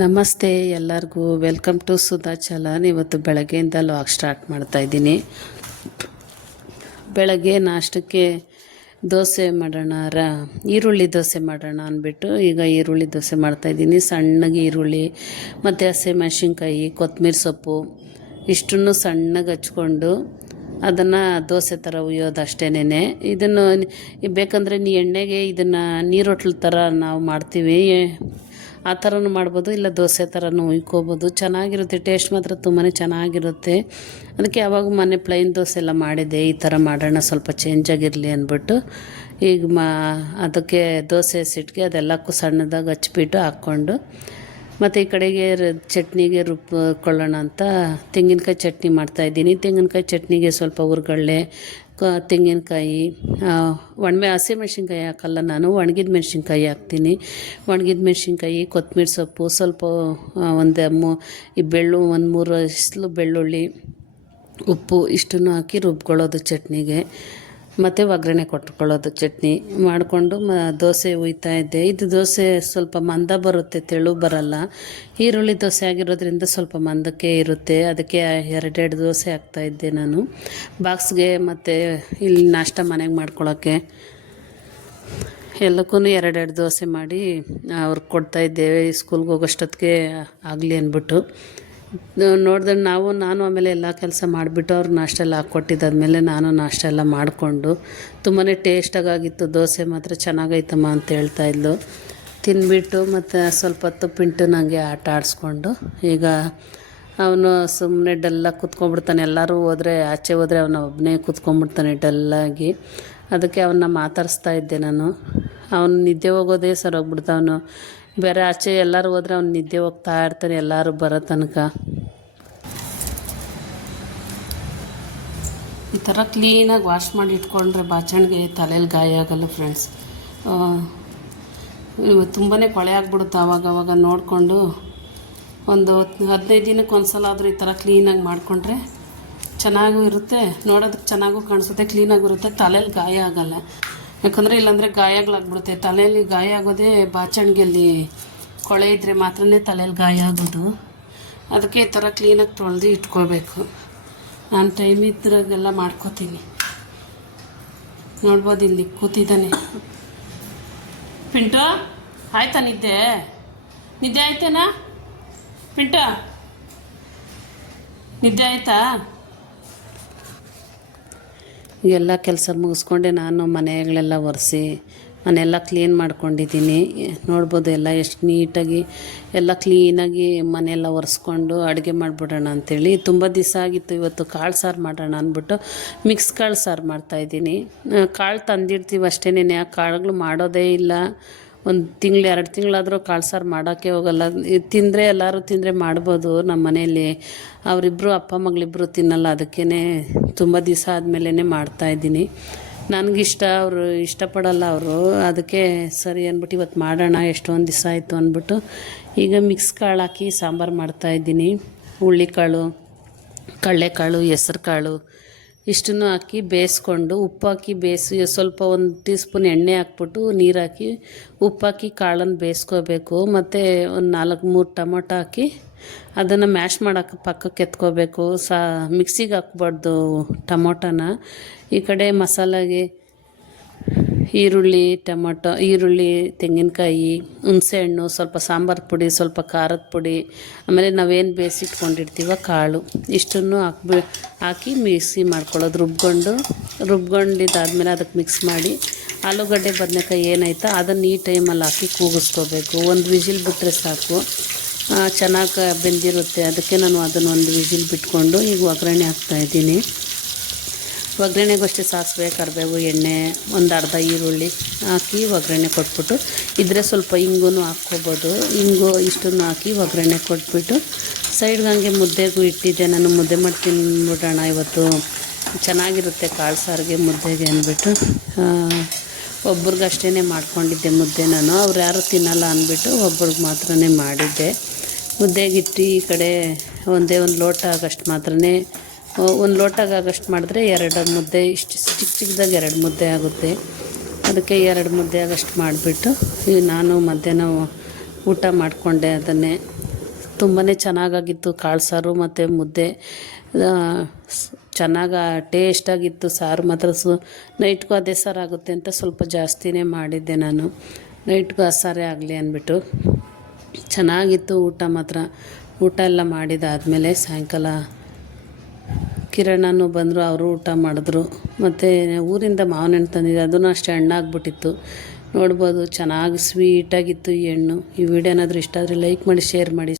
ನಮಸ್ತೆ ಎಲ್ಲರಿಗೂ. Welcome to Sudha ಚಲನ್. ಇವತ್ತು ಬೆಳಗ್ಗೆಯಿಂದ ಲಾಗ್ ಸ್ಟಾರ್ಟ್ ಮಾಡ್ತಾಯಿದ್ದೀನಿ. ಬೆಳಗ್ಗೆ ನಾಷ್ಟಕ್ಕೆ ದೋಸೆ ಮಾಡೋಣ, ಈರುಳ್ಳಿ ದೋಸೆ ಮಾಡೋಣ ಅಂದ್ಬಿಟ್ಟು ಈಗ ಈರುಳ್ಳಿ ದೋಸೆ ಮಾಡ್ತಾಯಿದ್ದೀನಿ. ಸಣ್ಣಗೆ ಈರುಳ್ಳಿ ಮತ್ತು ಹಸಿಮೆಣ್ಸಿನ್ಕಾಯಿ, ಕೊತ್ತಂಬರಿ ಸೊಪ್ಪು ಇಷ್ಟನ್ನು ಸಣ್ಣಗೆ ಹಚ್ಕೊಂಡು ಅದನ್ನು ದೋಸೆ ಥರ ಉಯ್ಯೋದು ಅಷ್ಟೇನೆ. ಇದನ್ನು ಬೇಕಂದರೆ ಎಣ್ಣೆಗೆ ಇದನ್ನು ನೀರೊಟ್ಲ ಥರ ನಾವು ಮಾಡ್ತೀವಿ, ಆ ಥರನೂ ಮಾಡ್ಬೋದು, ಇಲ್ಲ ದೋಸೆ ಥರನೂ ಉಯ್ಕೋಬೋದು. ಚೆನ್ನಾಗಿರುತ್ತೆ, ಟೇಸ್ಟ್ ಮಾತ್ರ ತುಂಬಾ ಚೆನ್ನಾಗಿರುತ್ತೆ. ಅದಕ್ಕೆ ಯಾವಾಗ ಮನೆ ಪ್ಲೈನ್ ದೋಸೆ ಎಲ್ಲ ಮಾಡಿದ್ದೆ, ಈ ಥರ ಮಾಡೋಣ ಸ್ವಲ್ಪ ಚೇಂಜ್ ಆಗಿರಲಿ ಅಂದ್ಬಿಟ್ಟು ಈಗ ಅದಕ್ಕೆ ದೋಸೆ ಸಿಟ್ಟಿಗೆ ಅದೆಲ್ಲಕ್ಕೂ ಸಣ್ಣದಾಗಿ ಹಚ್ಬಿಟ್ಟು ಹಾಕ್ಕೊಂಡು ಮತ್ತು ಈ ಕಡೆಗೆ ಚಟ್ನಿಗೆ ರುಬ್ಕೊಳ್ಳೋಣ ಅಂತ ತೆಂಗಿನಕಾಯಿ ಚಟ್ನಿ ಮಾಡ್ತಾಯಿದ್ದೀನಿ. ತೆಂಗಿನಕಾಯಿ ಚಟ್ನಿಗೆ ಸ್ವಲ್ಪ ಹುರ್ಗಡ್ಲೆ, ತೆಂಗಿನಕಾಯಿ, ಹಸಿಮೆಣ್ಸಿನ್ಕಾಯಿ ಹಾಕಲ್ಲ ನಾನು, ಒಣಗಿದ ಮೆಣಸಿನ್ಕಾಯಿ ಹಾಕ್ತೀನಿ. ಒಣಗಿದ ಮೆಣಸಿನ್ಕಾಯಿ, ಕೊತ್ತಂಬರಿ ಸೊಪ್ಪು, ಸ್ವಲ್ಪ ಒಂದು 3 ಇಸ್ಲು ಬೆಳ್ಳುಳ್ಳಿ, ಉಪ್ಪು ಇಷ್ಟನ್ನು ಹಾಕಿ ರುಬ್ಕೊಳ್ಳೋದು ಚಟ್ನಿಗೆ. ಮತ್ತು ಒಗ್ಗರಣೆ ಕೊಟ್ಕೊಳ್ಳೋದು ಚಟ್ನಿ ಮಾಡಿಕೊಂಡು ದೋಸೆ ಹುಯ್ತಾ ಇದ್ದೆ. ಇದು ದೋಸೆ ಸ್ವಲ್ಪ ಮಂದ ಬರುತ್ತೆ, ತೆಳು ಬರಲ್ಲ. ಈರುಳ್ಳಿ ದೋಸೆ ಆಗಿರೋದ್ರಿಂದ ಸ್ವಲ್ಪ ಮಂದಕ್ಕೆ ಇರುತ್ತೆ. ಅದಕ್ಕೆ 2 ದೋಸೆ ಹಾಕ್ತಾಯಿದ್ದೆ ನಾನು ಬಾಕ್ಸ್ಗೆ, ಮತ್ತು ಇಲ್ಲಿ ನಾಷ್ಟ ಮನೆಗೆ ಮಾಡ್ಕೊಳ್ಳೋಕ್ಕೆ ಎಲ್ಲಕ್ಕೂ 2 ದೋಸೆ ಮಾಡಿ ಅವ್ರಿಗೆ ಕೊಡ್ತಾಯಿದ್ದೇವೆ, ಸ್ಕೂಲ್ಗೆ ಹೋಗೋಷ್ಟೊತ್ತಿಗೆ ಆಗಲಿ ಅಂದ್ಬಿಟ್ಟು. ನೋಡಿದ್ರೆ ನಾನು ಆಮೇಲೆ ಎಲ್ಲ ಕೆಲಸ ಮಾಡಿಬಿಟ್ಟು ಅವ್ರು ನಾಷ್ಟ ಎಲ್ಲ ಹಾಕ್ಕೊಟ್ಟಿದ್ದಾದ್ಮೇಲೆ ನಾನು ನಾಷ್ಟ ಎಲ್ಲ ಮಾಡಿಕೊಂಡು ತುಂಬಾ ಟೇಸ್ಟಾಗಿತ್ತು. ದೋಸೆ ಮಾತ್ರ ಚೆನ್ನಾಗೈತಮ್ಮ ಅಂತ ಹೇಳ್ತಾಯಿದ್ಲು. ತಿಂದ್ಬಿಟ್ಟು ಮತ್ತು ಸ್ವಲ್ಪ ಹೊತ್ತು ಪಿಂಟು ನನಗೆ ಆಟ ಆಡಿಸ್ಕೊಂಡು ಈಗ ಅವನು ಸುಮ್ಮನೆ ಡಲ್ಲ ಕೂತ್ಕೊಂಡ್ಬಿಡ್ತಾನೆ. ಎಲ್ಲರೂ ಆಚೆ ಹೋದರೆ ಅವನ ಒಬ್ಬನೇ ಕೂತ್ಕೊಂಡ್ಬಿಡ್ತಾನೆ ಡಲ್ಲಾಗಿ. ಅದಕ್ಕೆ ಅವನ್ನ ಮಾತಾಡಿಸ್ತಾ ಇದ್ದೆ ನಾನು. ಅವನು ನಿದ್ದೆ ಹೋಗೋದೇ ಸರೋಗ್ಬಿಡ್ತಾವನು. ಬೇರೆ ಆಚೆ ಎಲ್ಲರೂ ಹೋದರೆ ಅವ್ನು ನಿದ್ದೆ ಹೋಗ್ತಾ ಇರ್ತಾನೆ ಎಲ್ಲರೂ ಬರೋ ತನಕ. ಈ ಥರ ಕ್ಲೀನಾಗಿ ವಾಶ್ ಮಾಡಿ ಇಟ್ಕೊಂಡ್ರೆ ಬಾಚಣಿಗೆ ತಲೆಯಲ್ಲಿ ಗಾಯ ಆಗಲ್ಲ ಫ್ರೆಂಡ್ಸ್. ತುಂಬಾ ಕೊಳೆ ಆಗಿಬಿಡುತ್ತೆ. ಆವಾಗವಾಗ ನೋಡಿಕೊಂಡು ಒಂದು 15 ದಿನಕ್ಕೆ ಒಂದು ಸಲ ಆದರೂ ಈ ಥರ ಕ್ಲೀನಾಗಿ ಮಾಡಿಕೊಂಡ್ರೆ ಚೆನ್ನಾಗೂ ಇರುತ್ತೆ, ನೋಡೋದಕ್ಕೆ ಚೆನ್ನಾಗೂ ಕಾಣಿಸುತ್ತೆ, ಕ್ಲೀನಾಗೂ ಇರುತ್ತೆ, ತಲೆಯಲ್ಲಿ ಗಾಯ ಆಗಲ್ಲ. ಯಾಕಂದರೆ ಇಲ್ಲಾಂದರೆ ಗಾಯಗಳಾಗ್ಬಿಡುತ್ತೆ. ತಲೆಯಲ್ಲಿ ಗಾಯ ಆಗೋದೇ ಬಾಚಣಿಗೆಯಲ್ಲಿ ಕೊಳೆ ಇದ್ದರೆ ಮಾತ್ರನೇ ತಲೆಯಲ್ಲಿ ಗಾಯ ಆಗೋದು. ಅದಕ್ಕೆ ಈ ಥರ ಕ್ಲೀನಾಗಿ ತೊಳೆದು ಇಟ್ಕೋಬೇಕು. ನಾನು ಟೈಮ್ ಇದ್ರಾಗೆಲ್ಲ ಮಾಡ್ಕೋತೀನಿ. ನೋಡ್ಬೋದು ಇಲ್ಲಿ ಕೂತಿದ್ದಾನೆ ಪಿಂಟು. ಆಯ್ತಾ ನಿದ್ದೆ ಆಯ್ತೇನಾ ಪಿಂಟು? ನಿದ್ದೆ ಆಯಿತಾ? ಎಲ್ಲ ಕೆಲಸ ಮುಗಿಸ್ಕೊಂಡೆ ನಾನು ಮನೆಗಳೆಲ್ಲ ಒರೆಸಿ ಮನೆಯೆಲ್ಲ ಕ್ಲೀನ್ ಮಾಡ್ಕೊಂಡಿದ್ದೀನಿ. ನೋಡ್ಬೋದು ಎಲ್ಲ ಎಷ್ಟು ನೀಟಾಗಿ ಎಲ್ಲ ಕ್ಲೀನಾಗಿ ಮನೆಯೆಲ್ಲ ಒರೆಸ್ಕೊಂಡು ಅಡುಗೆ ಮಾಡಿಬಿಡೋಣ ಅಂಥೇಳಿ. ತುಂಬ ದಿವಸ ಆಗಿತ್ತು ಇವತ್ತು ಕಾಳು ಸಾರು ಮಾಡೋಣ ಅಂದ್ಬಿಟ್ಟು ಮಿಕ್ಸ್ ಕಾಳು ಸಾರು ಮಾಡ್ತಾಯಿದ್ದೀನಿ. ಕಾಳು ತಂದಿಡ್ತೀವಿ ಅಷ್ಟೇನೆ, ಆ ಕಾಳುಗಳು ಮಾಡೋದೇ ಇಲ್ಲ. 1 ತಿಂಗಳು 2 ತಿಂಗಳಾದರೂ ಕಾಳು ಸಾರು ಮಾಡೋಕ್ಕೆ ಹೋಗಲ್ಲ. ತಿಂದರೆ ಎಲ್ಲರೂ ತಿಂದರೆ ಮಾಡ್ಬೋದು. ನಮ್ಮ ಮನೆಯಲ್ಲಿ ಅವರಿಬ್ಬರು ಅಪ್ಪ ಮಗಳಿಬ್ಬರು ತಿನ್ನಲ್ಲ, ಅದಕ್ಕೇ ತುಂಬ ದಿವಸ ಆದಮೇಲೆ ಮಾಡ್ತಾಯಿದ್ದೀನಿ. ನನಗಿಷ್ಟ, ಅವರು ಇಷ್ಟಪಡಲ್ಲ ಅವರು. ಅದಕ್ಕೆ ಸರಿ ಅಂದ್ಬಿಟ್ಟು ಇವತ್ತು ಮಾಡೋಣ, ಎಷ್ಟೊಂದು ದಿವಸ ಆಯಿತು ಅಂದ್ಬಿಟ್ಟು ಈಗ ಮಿಕ್ಸ್ ಕಾಳು ಹಾಕಿ ಸಾಂಬಾರು ಮಾಡ್ತಾಯಿದ್ದೀನಿ. ಹುಳ್ಳಿಕಾಳು, ಕಡಲೆಕಾಳು, ಹೆಸ್ರು ಕಾಳು ಇಷ್ಟನ್ನು ಹಾಕಿ ಬೇಯಿಸ್ಕೊಂಡು ಉಪ್ಪು ಹಾಕಿ ಸ್ವಲ್ಪ 1 ಟೀ ಸ್ಪೂನ್ ಎಣ್ಣೆ ಹಾಕ್ಬಿಟ್ಟು ನೀರು ಹಾಕಿ ಉಪ್ಪು ಹಾಕಿ ಕಾಳನ್ನು ಬೇಯಿಸ್ಕೋಬೇಕು. ಮತ್ತು ಒಂದು 4-3 ಟೊಮೊಟೊ ಹಾಕಿ ಅದನ್ನು ಮ್ಯಾಶ್ ಮಾಡೋಕ್ಕೆ ಪಕ್ಕಕ್ಕೆ ಎತ್ಕೋಬೇಕು. ಮಿಕ್ಸಿಗೆ ಹಾಕ್ಬಾರ್ದು ಟೊಮೊಟೊನ. ಈ ಕಡೆ ಮಸಾಲೆಗೆ ಈರುಳ್ಳಿ, ತೆಂಗಿನಕಾಯಿ, ಹುಣಸೆಹಣ್ಣು, ಸ್ವಲ್ಪ ಸಾಂಬಾರು ಪುಡಿ, ಸ್ವಲ್ಪ ಖಾರದ ಪುಡಿ, ಆಮೇಲೆ ನಾವೇನು ಬೇಯಿಸಿಟ್ಕೊಂಡಿರ್ತೀವೋ ಕಾಳು ಇಷ್ಟನ್ನು ಹಾಕಿ ಮಿಕ್ಸಿ ಮಾಡ್ಕೊಳ್ಳೋದು. ರುಬ್ಕೊಂಡಿದ್ದಾದಮೇಲೆ ಅದಕ್ಕೆ ಮಿಕ್ಸ್ ಮಾಡಿ ಆಲೂಗಡ್ಡೆ ಬದನೆಕಾಯಿ ಏನಾಯ್ತಾ ಅದನ್ನು ಈ ಟೈಮಲ್ಲಿ ಹಾಕಿ ಕೂಗಿಸ್ಕೋಬೇಕು. 1 ವಿಜಿಲ್ ಬಿಟ್ಟರೆ ಸಾಕು, ಚೆನ್ನಾಗಿ ಬೆಂದಿರುತ್ತೆ. ಅದಕ್ಕೆ ನಾನು ಅದನ್ನು 1 ವಿಜಿಲ್ ಬಿಟ್ಕೊಂಡು ಈಗ ಒಗ್ಗರಣೆ ಹಾಕ್ತಾಯಿದ್ದೀನಿ. ಒಗ್ಗರಣೆಗೂ ಅಷ್ಟೇ ಸಾಸಿವೆ, ಕರಿಬೇವು, ಎಣ್ಣೆ, ಒಂದು ಅರ್ಧ ಈರುಳ್ಳಿ ಹಾಕಿ ಒಗ್ಗರಣೆ ಕೊಟ್ಬಿಟ್ಟು ಇದ್ರೆ ಸ್ವಲ್ಪ ಇಂಗು ಹಾಕ್ಕೋಬೋದು. ಇಂಗು ಇಷ್ಟನ್ನು ಹಾಕಿ ಒಗ್ಗರಣೆ ಕೊಟ್ಬಿಟ್ಟು ಸೈಡ್ಗೆ ಹಂಗೆ ಮುದ್ದೆಗೂ ಇಟ್ಟಿದ್ದೆ ನಾನು. ಮುದ್ದೆ ಮಾಡಿ ತಿಂದ್ಬಿಡೋಣ ಇವತ್ತು, ಚೆನ್ನಾಗಿರುತ್ತೆ ಕಾಳು ಸಾರಿಗೆ ಮುದ್ದೆಗೆ ಅಂದ್ಬಿಟ್ಟು ಒಬ್ರಿಗಷ್ಟೇ ಮಾಡ್ಕೊಂಡಿದ್ದೆ ಮುದ್ದೆ ನಾನು. ಅವ್ರು ಯಾರು ತಿನ್ನಲ್ಲ ಅಂದ್ಬಿಟ್ಟು ಒಬ್ರಿಗೆ ಮಾತ್ರನೇ ಮಾಡಿದ್ದೆ. ಮುದ್ದೆಗಿಟ್ಟು ಈ ಕಡೆ ಒಂದೇ 1 ಲೋಟ ಆಗಷ್ಟು ಮಾತ್ರನೇ, 1 ಲೋಟಗಾಗಷ್ಟು ಮಾಡಿದ್ರೆ 2 ಮುದ್ದೆ, ಇಷ್ಟು ಚಿಕ್ಕದಾಗಿ 2 ಮುದ್ದೆ ಆಗುತ್ತೆ. ಅದಕ್ಕೆ 2 ಮುದ್ದೆ ಆಗಷ್ಟು ಮಾಡಿಬಿಟ್ಟು ನಾನು ಮಧ್ಯಾಹ್ನ ಊಟ ಮಾಡಿಕೊಂಡೆ. ಅದನ್ನೇ ತುಂಬಾ ಚೆನ್ನಾಗಾಗಿತ್ತು ಕಾಳು ಸಾರು ಮತ್ತು ಮುದ್ದೆ. ಚೆನ್ನಾಗಿ ಟೇಸ್ಟಾಗಿತ್ತು ಸಾರು ಮಾತ್ರ. ನೈಟ್ಗೂ ಅದೇ ಸಾರು ಆಗುತ್ತೆ ಅಂತ ಸ್ವಲ್ಪ ಜಾಸ್ತಿನೇ ಮಾಡಿದ್ದೆ ನಾನು. ನೈಟ್ಗೂ ಆ ಸಾರೇ ಆಗಲಿ ಅಂದ್ಬಿಟ್ಟು. ಚೆನ್ನಾಗಿತ್ತು ಊಟ ಮಾತ್ರ. ಊಟ ಎಲ್ಲ ಮಾಡಿದಾದಮೇಲೆ ಸಾಯಂಕಾಲ ಕಿರಣನೂ ಬಂದರು, ಅವರು ಊಟ ಮಾಡಿದ್ರು. ಮತ್ತು ಊರಿಂದ ಮಾವಿನ ಹಣ್ಣು ತಂದಿದ್ದೆ, ಅದೂ ಅಷ್ಟೇ ಹಣ್ಣಾಗ್ಬಿಟ್ಟಿತ್ತು. ನೋಡ್ಬೋದು ಚೆನ್ನಾಗಿ ಸ್ವೀಟಾಗಿತ್ತು ಈ ಹಣ್ಣು. ಈ ವಿಡಿಯೋ ಏನಾದರೂ ಇಷ್ಟ ಆದರೆ ಲೈಕ್ ಮಾಡಿ, ಶೇರ್ ಮಾಡಿ.